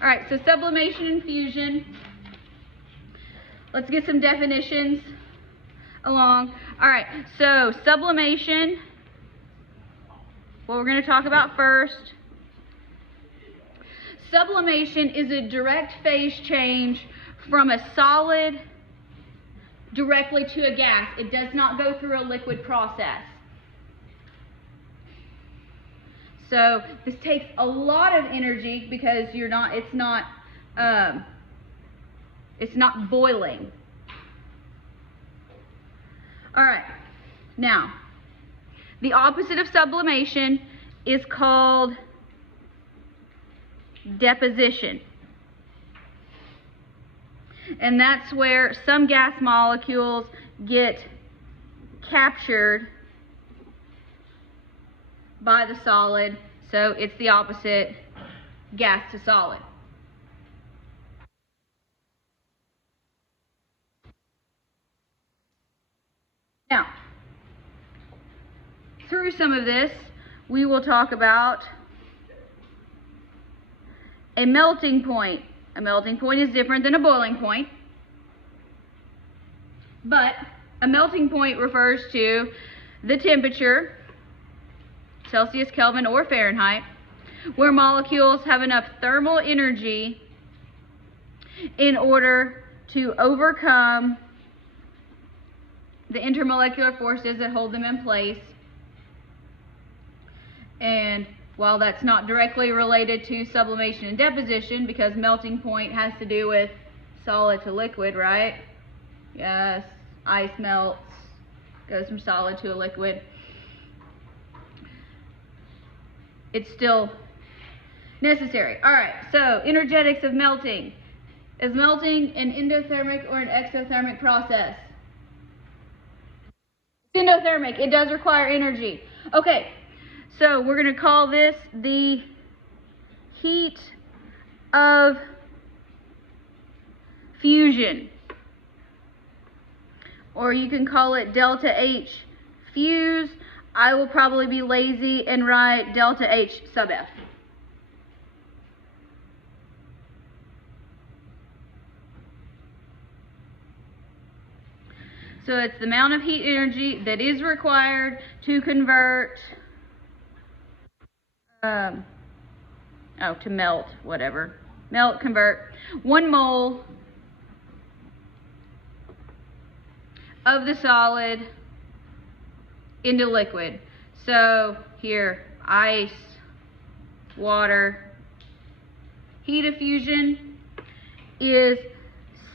All right, so sublimation and fusion. Let's get some definitions along. All right, so sublimation, what we're going to talk about first. Sublimation is a direct phase change from a solid directly to a gas. It does not go through a liquid process. So this takes a lot of energy because it's not boiling. All right, now the opposite of sublimation is called deposition. And that's where some gas molecules get captured by the solid, so it's the opposite, gas to solid. Now, through some of this, we will talk about a melting point. A melting point is different than a boiling point, but a melting point refers to the temperature, Celsius, Kelvin, or Fahrenheit, where molecules have enough thermal energy in order to overcome the intermolecular forces that hold them in place. And while that's not directly related to sublimation and deposition, because melting point has to do with solid to liquid, right? Yes, ice melts, goes from solid to a liquid. It's still necessary. All right, so energetics of melting. Is melting an endothermic or an exothermic process? It's endothermic. It does require energy. Okay, so we're going to call this the heat of fusion. Or you can call it delta H fuse. I will probably be lazy and write delta H sub F. So it's the amount of heat energy that is required to convert, to melt, whatever. Melt, convert 1 mole of the solid into liquid. So here, ice, water. Heat of fusion is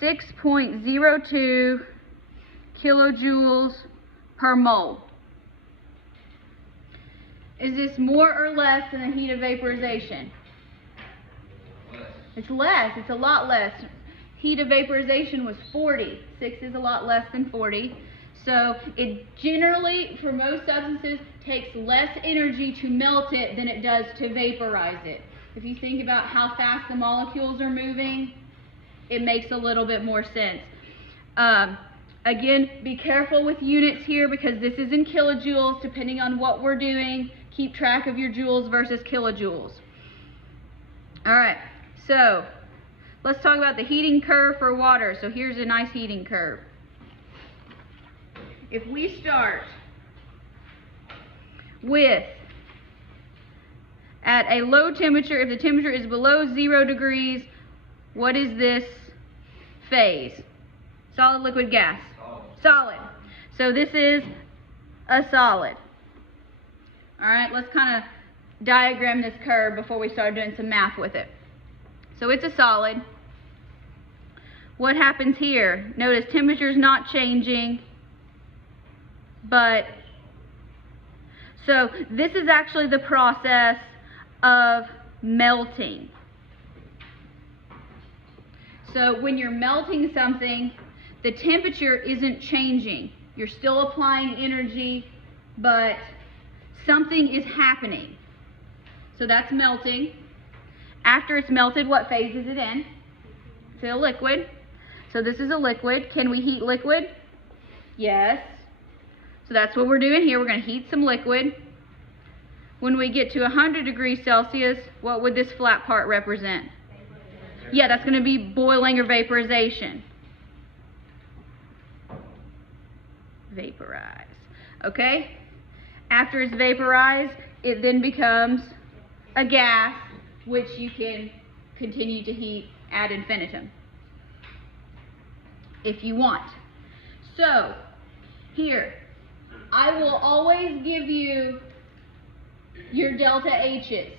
6.02 kilojoules per mole. Is this more or less than the heat of vaporization? It's less. It's a lot less. Heat of vaporization was 40. 6 is a lot less than 40. So it generally, for most substances, takes less energy to melt it than it does to vaporize it. If you think about how fast the molecules are moving, it makes a little bit more sense. Again, be careful with units here because this is in kilojoules. Depending on what we're doing, keep track of your joules versus kilojoules. All right, so let's talk about the heating curve for water. So here's a nice heating curve. If we start with, at a low temperature, if the temperature is below 0 degrees, what is this phase? Solid, liquid, gas? Solid. So this is a solid. All right, let's kind of diagram this curve before we start doing some math with it. So it's a solid. What happens here? Notice temperature is not changing, but so this is actually the process of melting. So when you're melting something, the temperature isn't changing. You're still applying energy, but something is happening. So that's melting. After it's melted, what phase is it in? It's a liquid. So this is a liquid. Can we heat liquid? Yes. So that's what we're doing here. We're going to heat some liquid. When we get to 100 degrees Celsius, what would this flat part represent? Yeah, that's going to be boiling or vaporization. Vaporize. Okay? After it's vaporized, it then becomes a gas, which you can continue to heat ad infinitum if you want. So, here, I will always give you your delta H's.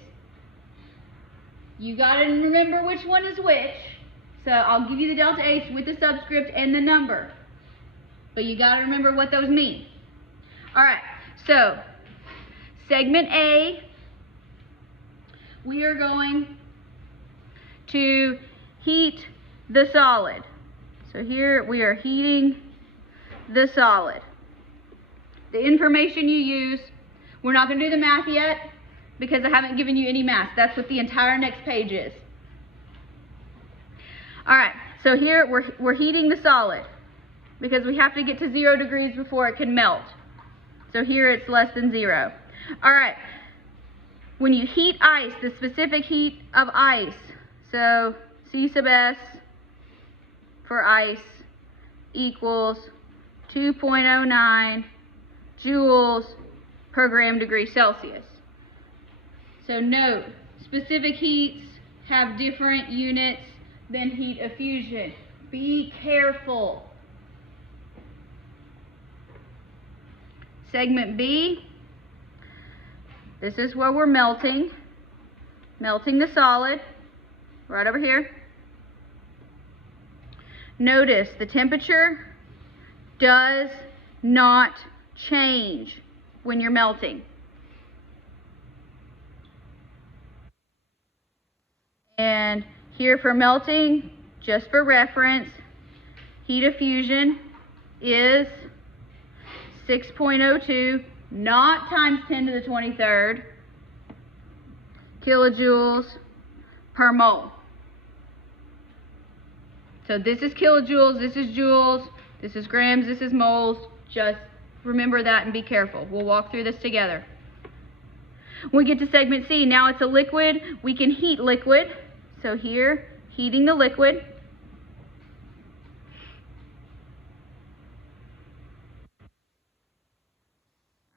You gotta remember which one is which. So I'll give you the delta H with the subscript and the number. But you gotta remember what those mean. Alright, so segment A, we are going to heat the solid. So here we are heating the solid. The information you use, we're not going to do the math yet because I haven't given you any math. That's what the entire next page is. Alright, so here we're heating the solid because we have to get to 0 degrees before it can melt. So here it's less than 0. Alright, when you heat ice, the specific heat of ice, so C sub S for ice equals 2.09 joules per gram degree Celsius. So note, specific heats have different units than heat of fusion. Be careful. Segment B, this is where we're melting the solid, right over here. Notice the temperature does not change when you're melting. And here for melting, just for reference, heat of fusion is 6.02, not times 10 to the 23rd, kilojoules per mole. So this is kilojoules, this is joules, this is grams, this is moles. Just remember that and be careful. We'll walk through this together. When we get to segment C, now it's a liquid. We can heat liquid. So here, heating the liquid.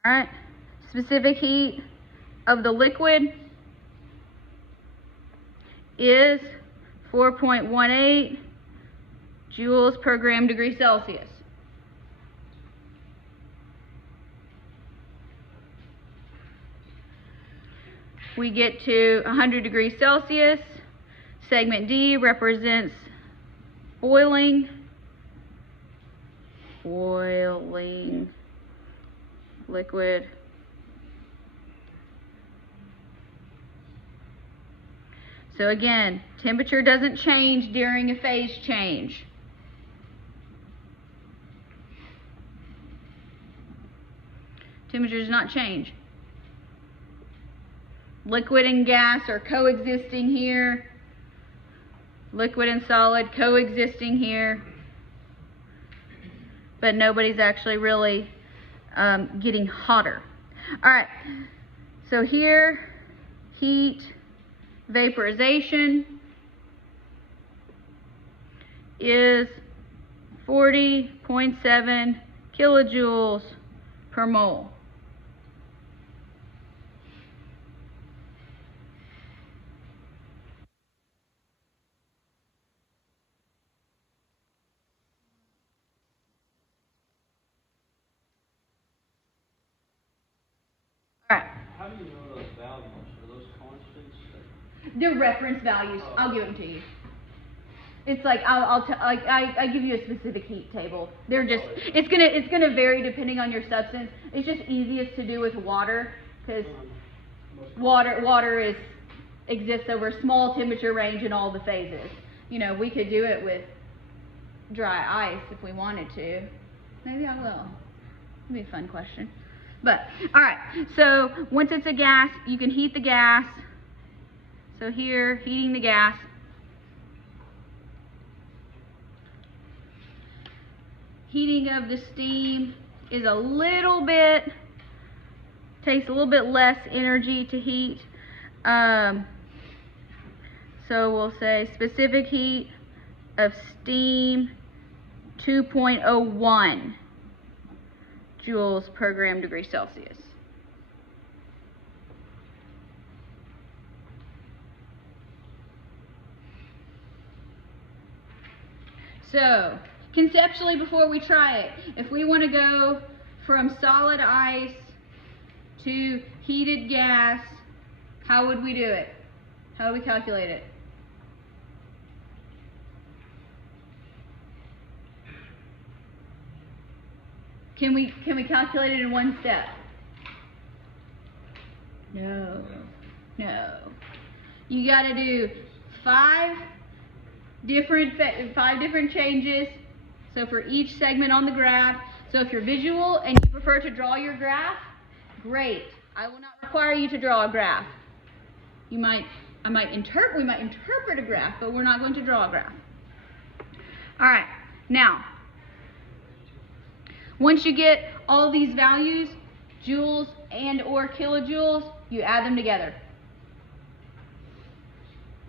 All right, specific heat of the liquid is 4.18 joules per gram degree Celsius. We get to 100 degrees Celsius. Segment D represents boiling liquid. So again, temperature doesn't change during a phase change. Temperature does not change. Liquid and gas are coexisting here. Liquid and solid coexisting here. But nobody's actually really getting hotter. All right, so here, heat, vaporization is 40.7 kilojoules per mole. All right. How do you know those values? Are those constants? They're reference values. I'll give them to you. It's like I give you a specific heat table. They're just it's gonna vary depending on your substance. It's just easiest to do with water because water exists over a small temperature range in all the phases. You know, we could do it with dry ice if we wanted to. Maybe I will. It'll be a fun question. But, all right, so once it's a gas, you can heat the gas. So here, heating the gas. Heating of the steam is a little bit, takes a little bit less energy to heat. So we'll say specific heat of steam 2.01 joules per gram degree Celsius. So, conceptually, before we try it, if we want to go from solid ice to heated gas, how would we do it? How would we calculate it? Can we calculate it in one step? No. No. You got to do five different changes. So for each segment on the graph. So if you're visual and you prefer to draw your graph, great. I will not require you to draw a graph. We might interpret a graph, but we're not going to draw a graph. All right. Now, once you get all these values, joules and or kilojoules, you add them together.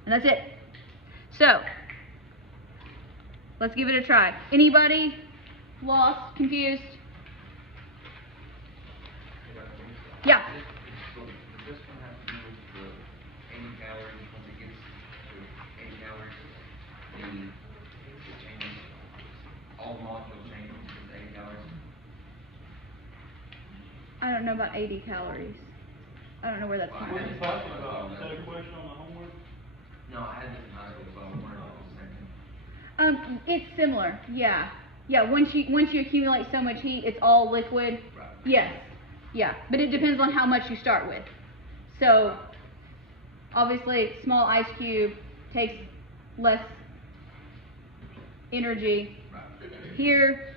And that's it. So, let's give it a try. Anybody lost, confused? Yeah. So this one has to do with the 80 calories. Once it gets to 80 calories, it changes. All the molecules change once it gets to 80 calories. I don't know about 80 calories. I don't know where that's Well, coming I from. had Talking about, is that a question on the homework? No, I had this in high school, so I wondered if it was the same thing. It's similar, yeah. Yeah, once you accumulate so much heat, it's all liquid. Right. Yes, yeah, but it depends on how much you start with. So, obviously, small ice cube takes less energy. Right. Here,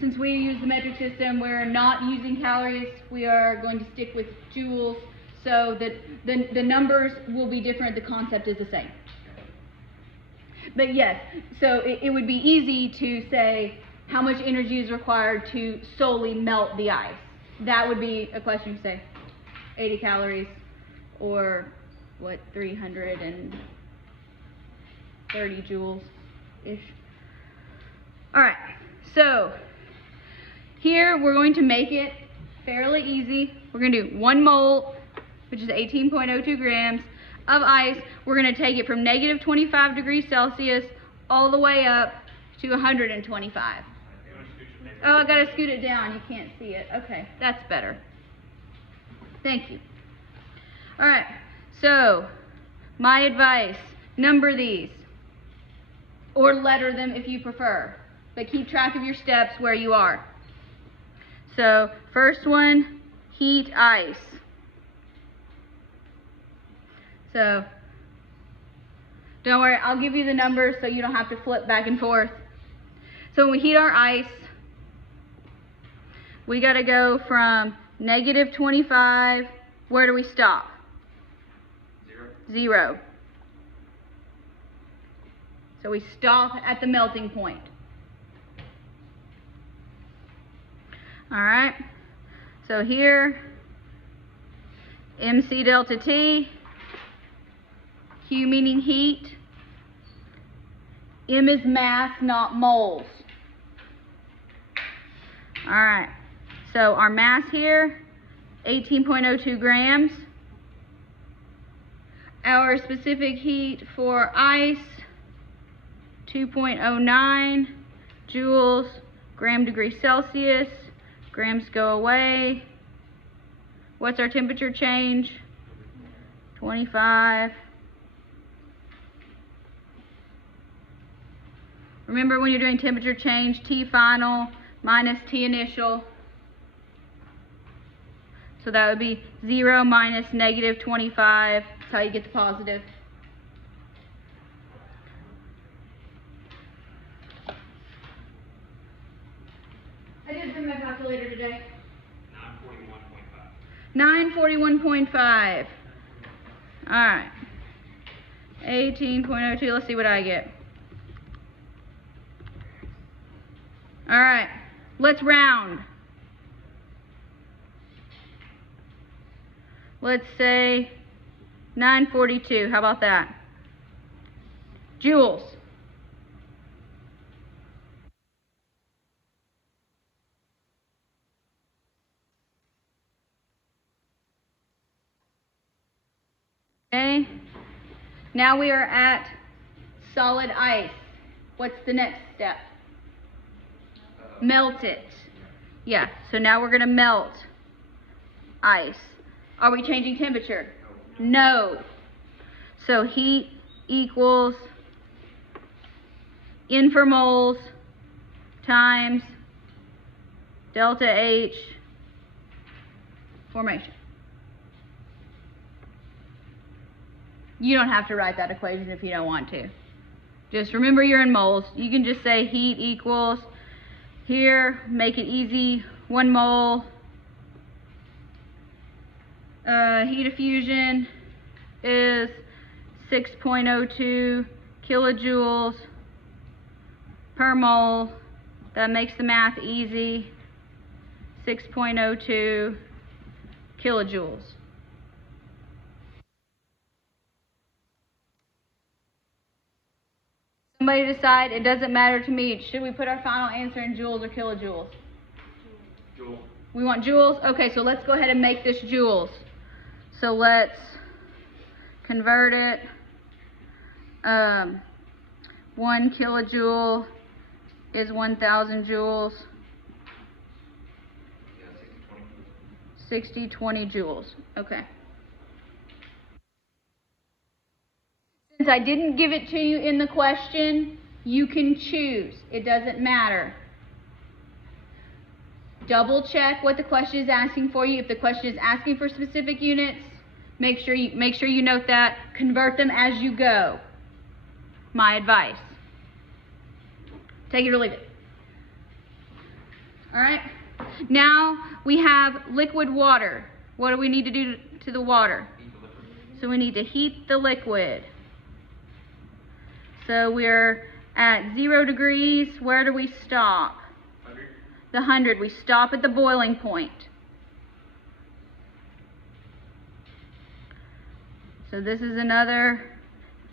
since we use the metric system, we're not using calories. We are going to stick with joules, so that the numbers will be different. The concept is the same. But yes, so it would be easy to say how much energy is required to solely melt the ice. That would be a question to say 80 calories or what, 330 joules-ish. All right, so here we're going to make it fairly easy. We're going to do 1 mole, which is 18.02 grams, of ice. We're going to take it from negative 25 degrees Celsius all the way up to 125. Oh, I got to scoot it down. You can't see it. Okay, that's better. Thank you. All right, so my advice, number these, or letter them if you prefer, but keep track of your steps where you are. So, first one, heat ice. So, don't worry, I'll give you the numbers so you don't have to flip back and forth. So when we heat our ice, we got to go from negative 25, where do we stop? 0. So we stop at the melting point. All right, so here, MC delta T, Q meaning heat, M is mass, not moles. All right, so our mass here, 18.02 grams. Our specific heat for ice, 2.09 joules, gram degree Celsius. Grams go away. What's our temperature change? 25. Remember when you're doing temperature change, T final minus T initial. So that would be 0 minus negative 25. That's how you get the positive. I did bring my calculator today. 941.5. All right. 18.02. Let's see what I get. All right. Let's round. Let's say 942. How about that? Joules. Okay, now we are at solid ice. What's the next step? Melt it. Yeah, so now we're gonna melt ice. Are we changing temperature? No. So heat equals N for moles times delta H formation. You don't have to write that equation if you don't want to. Just remember you're in moles. You can just say heat equals, here, make it easy, 1 mole. Heat of fusion is 6.02 kilojoules per mole. That makes the math easy. 6.02 kilojoules. Somebody decide, it doesn't matter to me. Should we put our final answer in joules or kilojoules? Joule. We want joules? Okay, so let's go ahead and make this joules. So let's convert it. 1 kilojoule is 1,000 joules. Yeah, 60-20 joules. Okay. Since I didn't give it to you in the question, you can choose. It doesn't matter. Double check what the question is asking for you. If the question is asking for specific units, make sure you note that. Convert them as you go. My advice. Take it or leave it. All right. Now we have liquid water. What do we need to do to the water? So we need to heat the liquid. So we're at 0 degrees. Where do we stop? 100. The 100. We stop at the boiling point. So this is another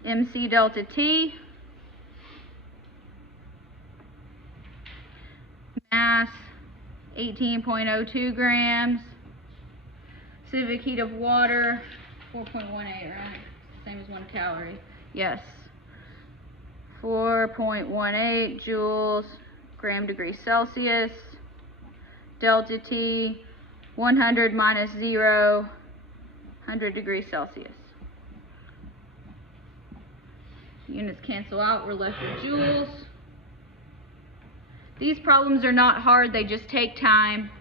MC delta T. Mass 18.02 grams. Specific heat of water 4.18, right? Same as 1 calorie. Yes. 4.18 joules gram degree Celsius. Delta T 100 minus 0, 100 degrees Celsius. Units cancel out, we're left with joules. These problems are not hard, they just take time.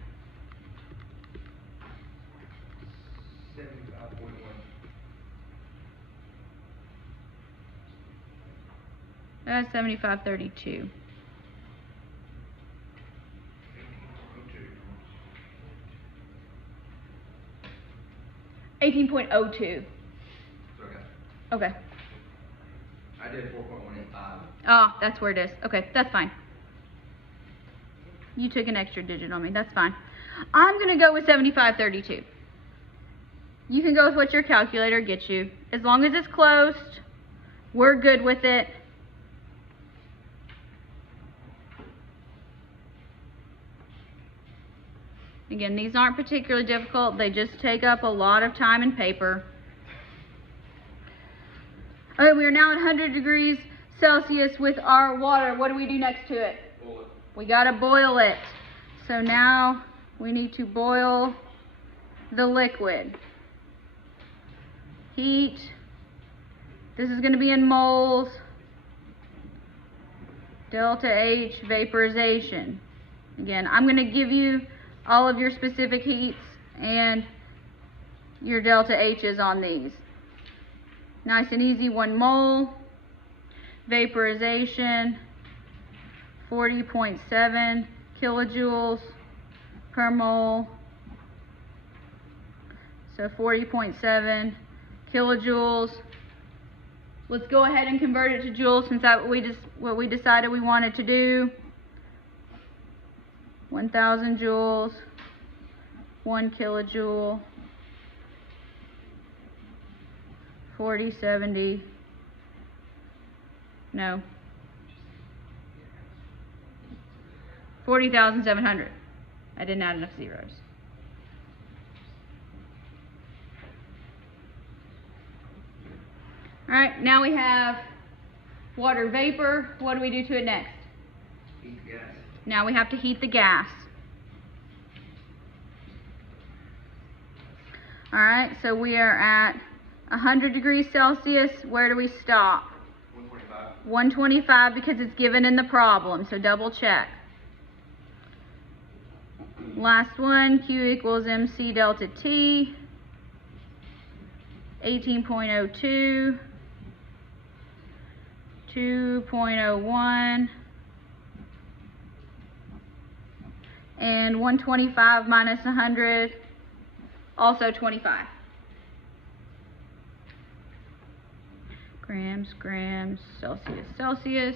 75.1. That's 7532. 18.02. Okay. I did 4.185. Oh, that's where it is. Okay, that's fine. You took an extra digit on me. That's fine. I'm going to go with 7532. You can go with what your calculator gets you. As long as it's close, we're good with it. Again, these aren't particularly difficult. They just take up a lot of time and paper. All right, we are now at 100 degrees Celsius with our water. What do we do next to it? Boil it. We gotta boil it. So now we need to boil the liquid. Heat. This is gonna be in moles. Delta H, vaporization. Again, I'm gonna give you all of your specific heats and your delta H's on these. Nice and easy, 1 mole. Vaporization, 40.7 kilojoules per mole. So 40.7 kilojoules. Let's go ahead and convert it to joules since that's what we decided we wanted to do. 1,000 joules, 1 kilojoule, 4070 No. 40,700. I didn't add enough zeros. Alright, now we have water vapor. What do we do to it next? Heat the gas. Now we have to heat the gas. Alright, so we are at 100 degrees Celsius. Where do we stop? 125. 125 because it's given in the problem, so double check. Last one, Q equals MC delta T, 18.02, 2.01, and 125 minus 100, also 25. Grams, grams, Celsius, Celsius.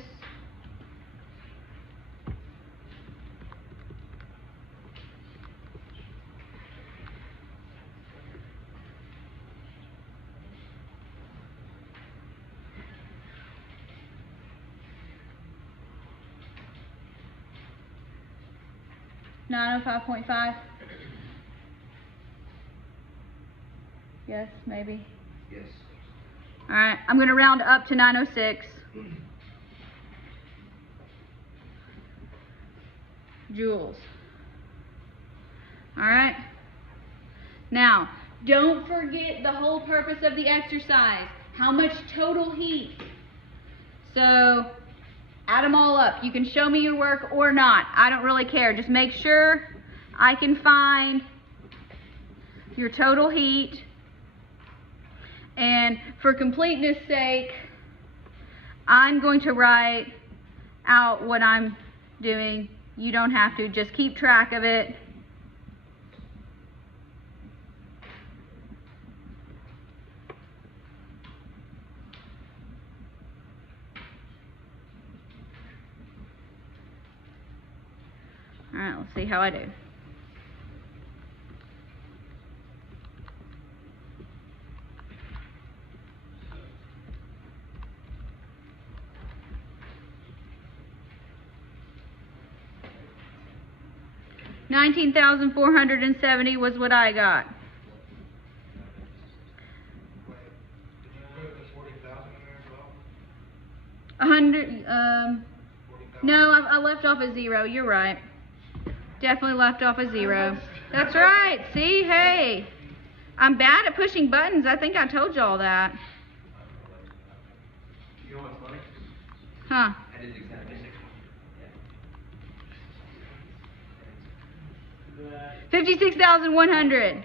$905.5. Yes, maybe. Yes. All right, I'm going to round up to 906 joules. All right. Now, don't forget the whole purpose of the exercise. How much total heat? So, add them all up. You can show me your work or not. I don't really care. Just make sure I can find your total heat. And for completeness sake, I'm going to write out what I'm doing. You don't have to. Just keep track of it. All right, let's see how I do. $19,470 was what I got. No, I left off a zero. You're right. Definitely left off a zero. That's right. See, hey, I'm bad at pushing buttons. I think I told y'all that. You know what's funny? Huh? I did exactly 56,100.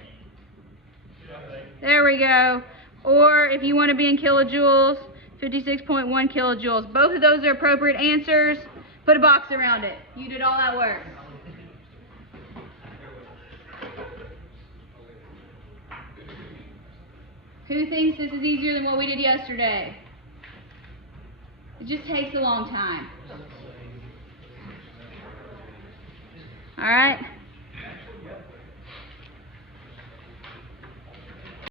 There we go. Or if you want to be in kilojoules, 56.1 kilojoules. Both of those are appropriate answers. Put a box around it. You did all that work. Who thinks this is easier than what we did yesterday? It just takes a long time. All right.